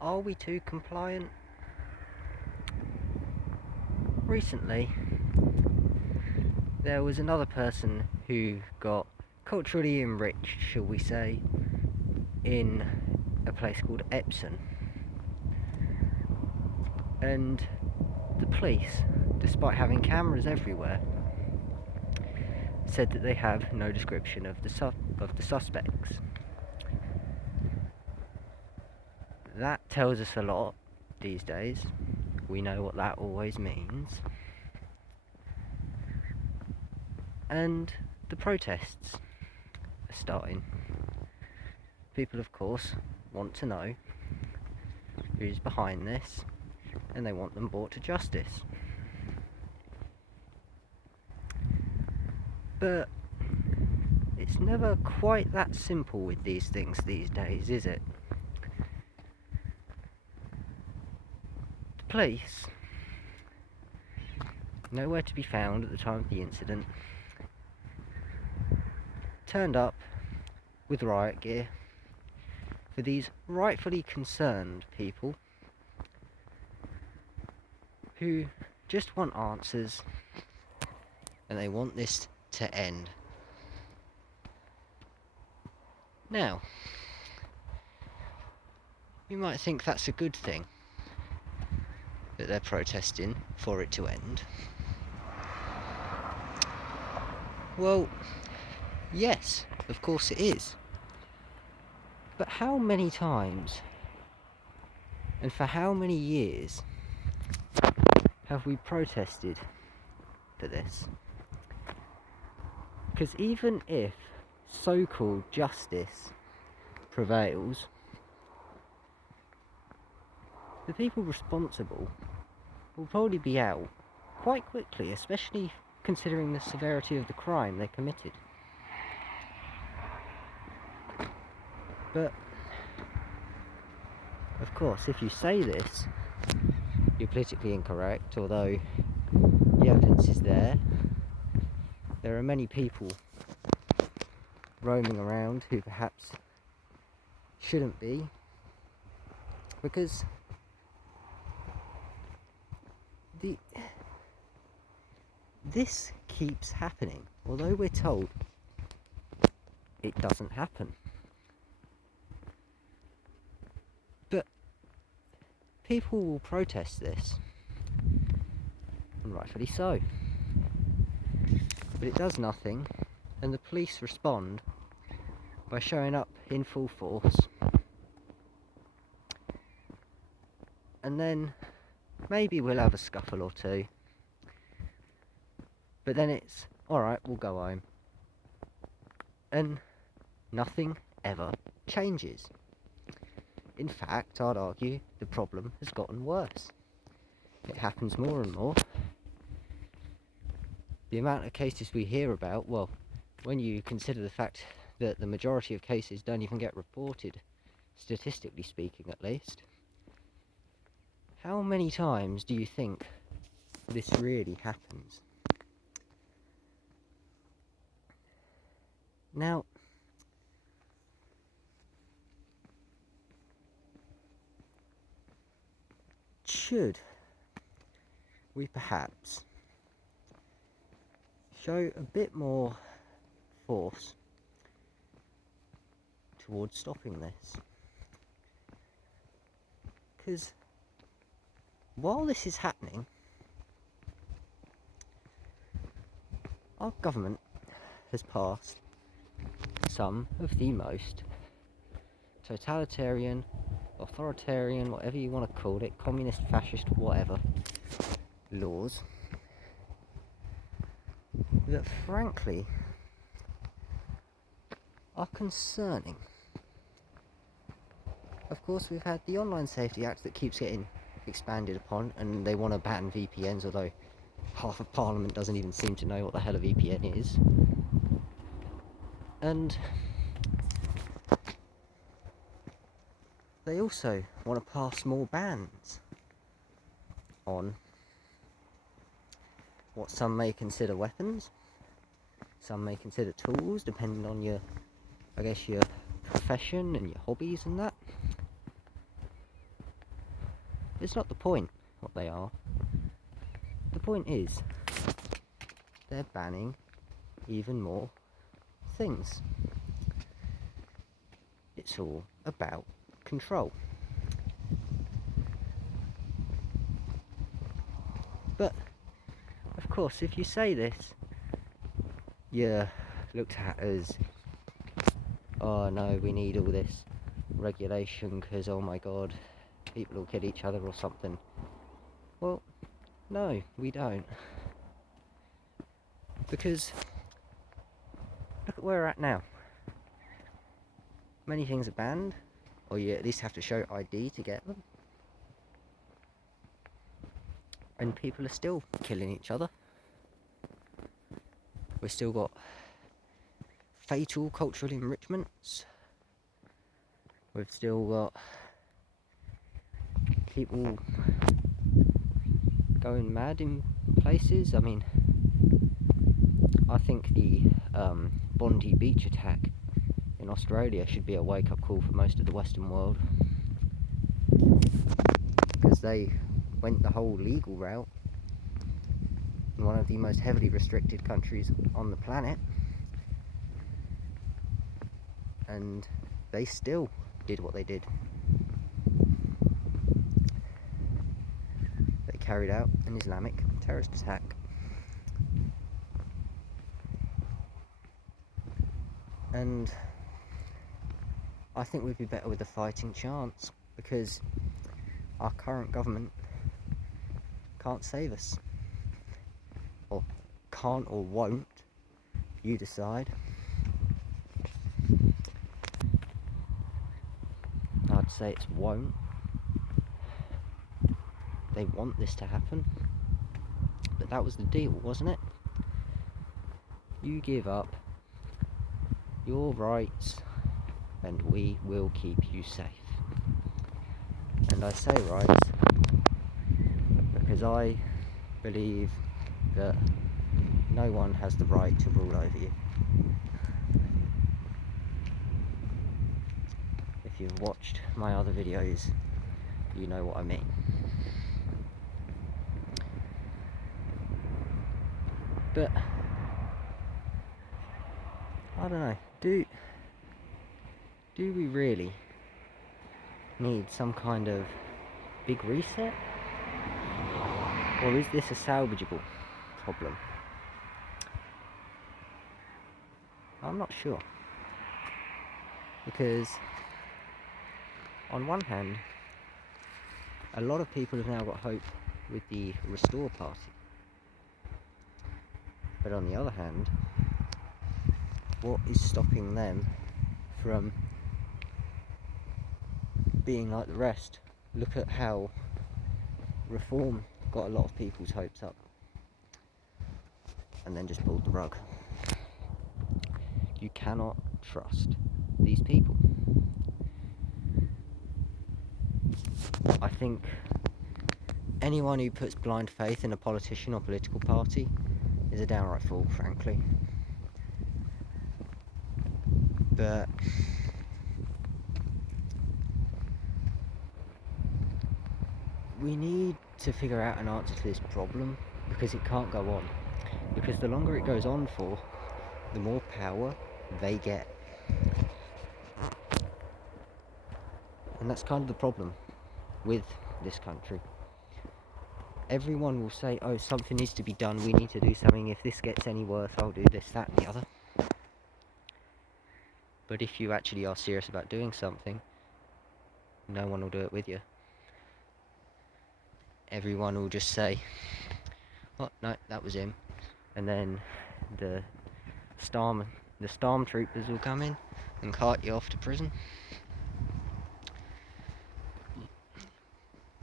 are we too compliant? Recently, there was another person who got culturally enriched, shall we say, in a place called Epsom. And the police, despite having cameras everywhere, said that they have no description of the suspects. That tells us a lot these days. We know what that always means. And the protests are starting. People, of course, want to know who's behind this, and they want them brought to justice. But it's never quite that simple with these things these days, is it? The police, nowhere to be found at the time of the incident, turned up with riot gear for these rightfully concerned people who just want answers, and they want this to end. Now, you might think that's a good thing, that they're protesting for it to end. Well, yes, of course it is. But how many times, and for how many years, have we protested for this? Because even if so-called justice prevails, the people responsible will probably be out quite quickly, especially considering the severity of the crime they committed. But, of course, if you say this, you're politically incorrect, although the evidence is there. There are many people roaming around who perhaps shouldn't be, because this keeps happening, although we're told it doesn't happen. But people will protest this, and rightfully so. But it does nothing, and the police respond by showing up in full force. And then maybe we'll have a scuffle or two. But then it's, alright, we'll go home. And nothing ever changes. In fact, I'd argue the problem has gotten worse. It happens more and more. The amount of cases we hear about, well, when you consider the fact that the majority of cases don't even get reported, statistically speaking at least, how many times do you think this really happens? Now, should we perhaps show a bit more force towards stopping this? Because while this is happening, our government has passed some of the most totalitarian, authoritarian, whatever you want to call it, communist, fascist, whatever, laws that frankly are concerning. Of course, we've had the Online Safety Act that keeps getting expanded upon, and they want to ban VPNs, although half of Parliament doesn't even seem to know what the hell a VPN is. And they also want to pass more bans on what some may consider weapons, some may consider tools, depending on your profession and your hobbies and that. It's not the point what they are. The point is they're banning even more things. It's all about control. But of course, if you say this, you're looked at as, oh no, we need all this regulation because, oh my god, people will kill each other or something. Well, no, we don't. Because look at where we're at now. Many things are banned, or you at least have to show ID to get them. And people are still killing each other. We've still got fatal cultural enrichments. We've still got people going mad in places. I mean, I think the Bondi beach attack in Australia should be a wake-up call for most of the Western world, because they went the whole legal route in one of the most heavily restricted countries on the planet, and they still did what they did. They carried out an Islamic terrorist attack. And I think we'd be better with a fighting chance, because our current government can't save us. Or can't or won't. You decide. I'd say it's won't. They want this to happen. But that was the deal, wasn't it? You give up your rights and we will keep you safe. And I say rights because I believe that no one has the right to rule over you. If you've watched my other videos, you know what I mean. But I don't know, do we really need some kind of big reset? Or is this a salvageable problem? I'm not sure. Because on one hand, a lot of people have now got hope with the Restore Party. But on the other hand, what is stopping them from being like the rest? Look at how Reform got a lot of people's hopes up and then just pulled the rug. You cannot trust these people. I think anyone who puts blind faith in a politician or political party is a downright fool, frankly. But we need to figure out an answer to this problem, because it can't go on. Because the longer it goes on for, the more power they get. And that's kind of the problem with this country. Everyone will say, oh, something needs to be done, we need to do something, if this gets any worse, I'll do this, that and the other. But if you actually are serious about doing something, no one will do it with you. Everyone will just say, oh, no, that was him. And then the stormtroopers will come in and cart you off to prison.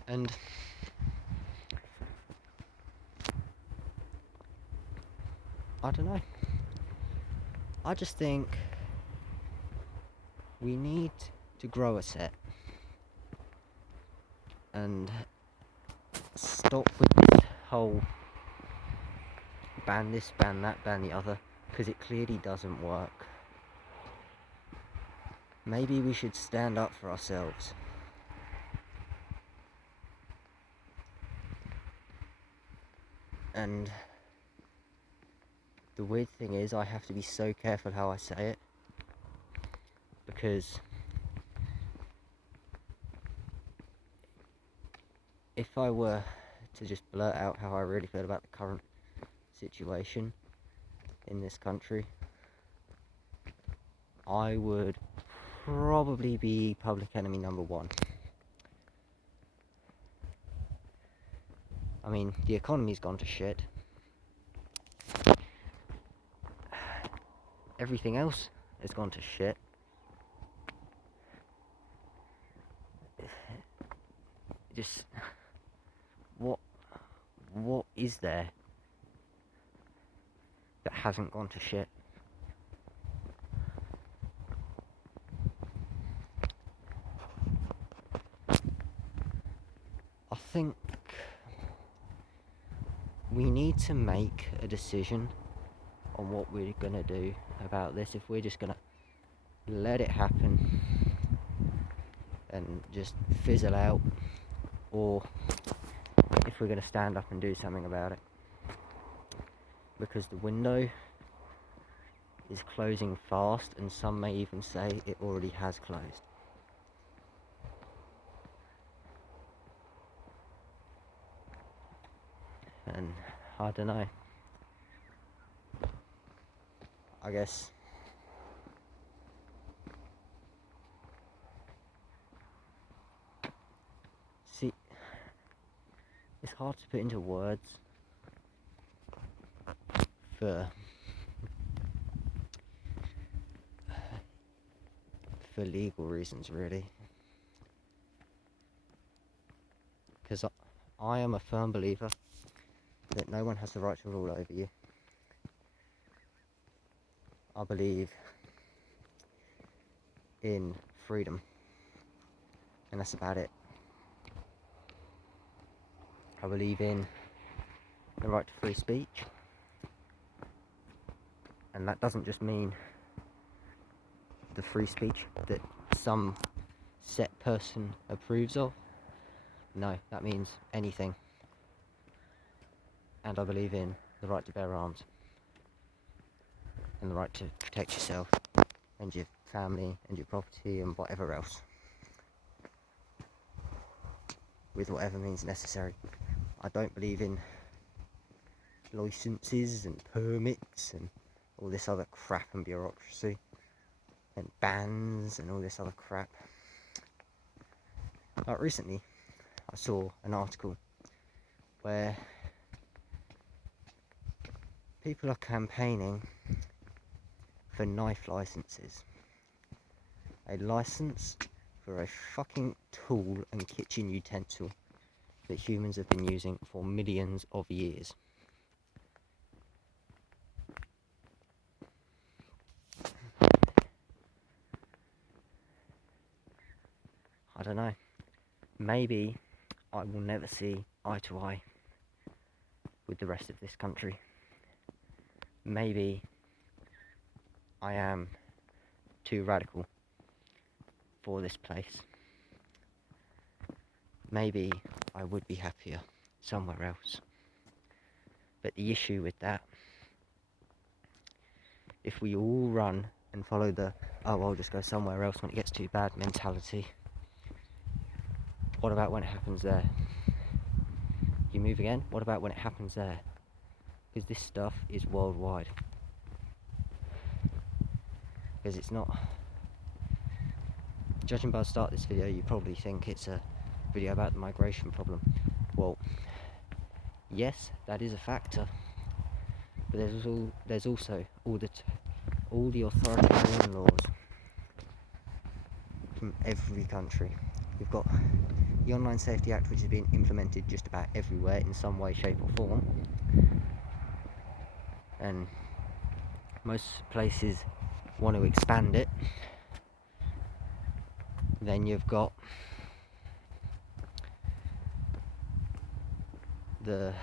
And I don't know. I just think we need to grow a set and stop with this whole ban this, ban that, ban the other, because it clearly doesn't work. Maybe we should stand up for ourselves. And the weird thing is, I have to be so careful how I say it, because if I were to just blurt out how I really feel about the current situation in this country, I would probably be public enemy number one. I mean, the economy's gone to shit. Everything else has gone to shit. Just, what is there that hasn't gone to shit? I think we need to make a decision on what we're gonna do about this. If we're just gonna let it happen and just fizzle out, or if we're gonna stand up and do something about it. Because the window is closing fast, and some may even say it already has closed. And I don't know. I guess see, it's hard to put into words for legal reasons, really, because I am a firm believer that no one has the right to rule over you. I believe in freedom, and that's about it. I believe in the right to free speech, and that doesn't just mean the free speech that some set person approves of. No, that means anything. And I believe in the right to bear arms, and the right to protect yourself and your family and your property and whatever else, with whatever means necessary. I don't believe in licenses and permits and all this other crap and bureaucracy and bans and all this other crap. Like recently, I saw an article where people are campaigning for knife licenses. A license for a fucking tool and kitchen utensil that humans have been using for millions of years. I don't know. Maybe I will never see eye to eye with the rest of this country. Maybe I am too radical for this place. Maybe I would be happier somewhere else. But the issue with that, if we all run and follow the I'll just go somewhere else when it gets too bad mentality, what about when it happens there? You move again? What about when it happens there? Because this stuff is worldwide. Because it's not... Judging by the start of this video, you probably think it's a video about the migration problem. Well, yes, that is a factor. But there's also all the authoritarian laws from every country. You've got the Online Safety Act, which is being implemented just about everywhere in some way, shape or form. And most places want to expand it. Then you've got the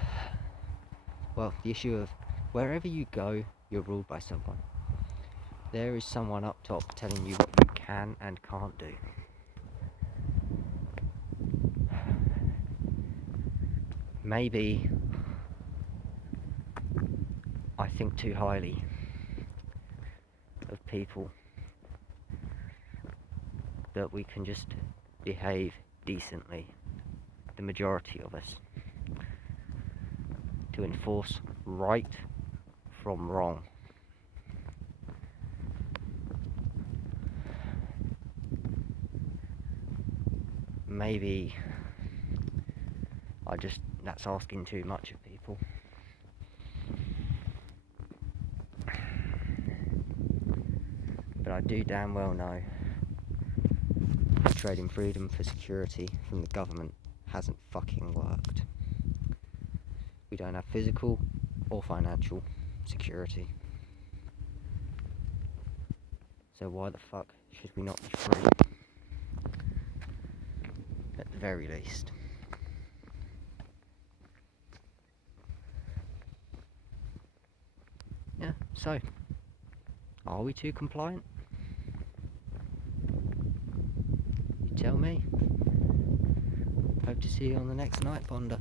issue of wherever you go, you're ruled by someone. There is someone up top telling you what you can and can't do. Maybe think too highly of people that we can just behave decently, the majority of us, to enforce right from wrong. Maybe that's asking too much of people. But I do damn well know that trading freedom for security from the government hasn't fucking worked. We don't have physical or financial security. So why the fuck should we not be free? At the very least. Yeah, so, are we too compliant? You tell me. Hope to see you on the next Night Ponder.